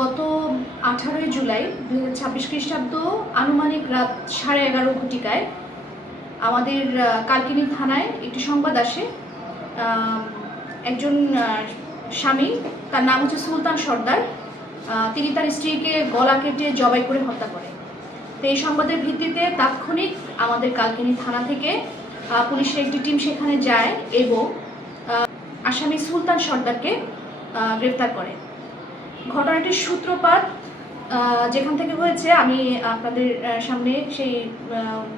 গত 18 জুলাই 2026 খ্রিস্টাব্দ আনুমানিক রাত 11:30 ঘটিকায় আমাদের কালকিনি থানায় একটি সংবাদ আসে। একজন স্বামী, তার নাম হচ্ছে সুলতান সর্দার, তিনি তার স্ত্রীকে গলা কেটে জবাই করে হত্যা করে। তো এই সংবাদের ভিত্তিতে তাৎক্ষণিক আমাদের কালকিনি থানা থেকে পুলিশের একটি টিম সেখানে যায় এবং আসামি সুলতান সর্দারকে গ্রেফতার করে। ঘটনাটির সূত্রপাত যেখান থেকে হয়েছে আমি আপনাদের সামনে সেই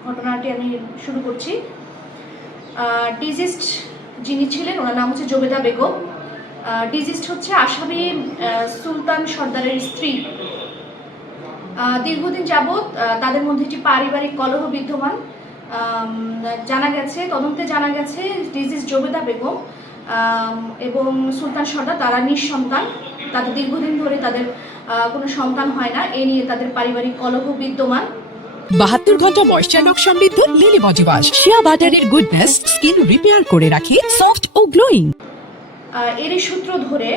ঘটনাটি আমি শুরু করছি। ডিজিস্ট যিনি ছিলেন ওনার নাম হচ্ছে জবেদা বেগম। ডিজিস্ট হচ্ছে আসামি সুলতান সর্দারের স্ত্রী। দীর্ঘদিন যাবৎ তাদের মধ্যে একটি পারিবারিক কলহ বিদ্যমান। তদন্তে জানা গেছে ডিজিস্ট জবেদা বেগম এবং সুলতান সর্দার তারা নিঃসন্তান। তাদের দীর্ঘদিন ধরে তাদের কোনো সন্তান হয় না, এ নিয়ে তাদের পারিবারিক কলহ বিদ্যমান। 72 ঘন্টা ময়েশ্চার লক সমৃদ্ধ লিলি বডি ওয়াশ শিয়া বাটারের গুডনেস স্কিন রিপেয়ার করে রাখে সফট ও গ্লোয়িং। এরই সূত্র ধরে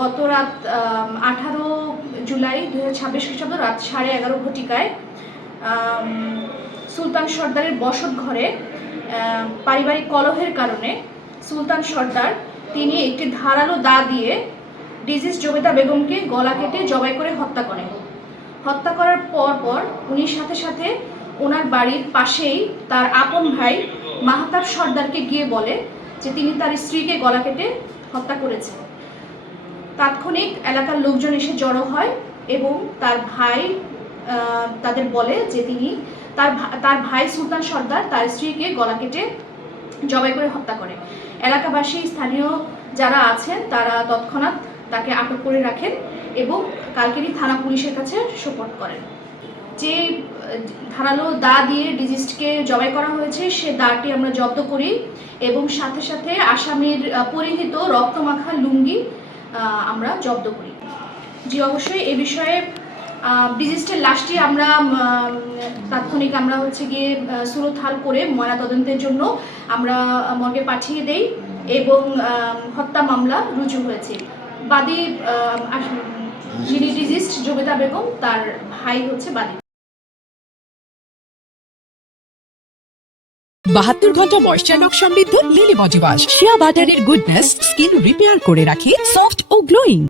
গত রাত 18 জুলাই 2026 খ্রিস্টাব্দ রাত 11:30 ঘটিকায় সুলতান সর্দারের বসত ঘরে পারিবারিক কলহের কারণে সুলতান সর্দার তিনি একটি ধারালো দা দিয়ে ডিজিজ জবেদা বেগমকে গলা কেটে জবাই করে হত্যা করেন। হত্যা করার পর উনি সাথে সাথে ওনার বাড়ির পাশেই তার আপন ভাই মাহতাব সর্দারকে গিয়ে বলে যে তিনি তার স্ত্রীকে গলা কেটে হত্যা করেছেন। তাৎক্ষণিক এলাকার লোকজন এসে জড়ো হয় এবং তার ভাই তাদের বলে যে তিনি তার ভাই সুলতান সর্দার তার স্ত্রীকে গলা কেটে জবাই করে হত্যা করে। এলাকাবাসী, স্থানীয় যারা আছেন তারা তৎক্ষণাৎ তাকে আটক করে রাখেন এবং কালকিনি থানা পুলিশের কাছে সোপর্দ করেন। যে ধারালো দা দিয়ে ডিজিস্টকে জবাই করা হয়েছে সে দাটি আমরা জব্দ করি এবং সাথে সাথে আসামির পরিহিত রক্তমাখা লুঙ্গি আমরা জব্দ করি। জি অবশ্যই এ বিষয়ে ডিজিস্টের লাশটি আমরা তাৎক্ষণিক আমরা গিয়ে সুরতহাল করে ময়নাতদন্তের জন্য আমরা মর্গে পাঠিয়ে দেই এবং হত্যা মামলা রুজু হয়েছে। বাদী যিনি ডিজিস্ট জবেদা বেগম, তার ভাই হচ্ছে বাদী। 72 ঘন্টা ময়েশ্চার লক সমৃদ্ধ লিলি বডি ওয়াশ শিয়া বাটারের গুডনেস স্কিন রিপেয়ার করে রাখে সফট ও গ্লোয়িং।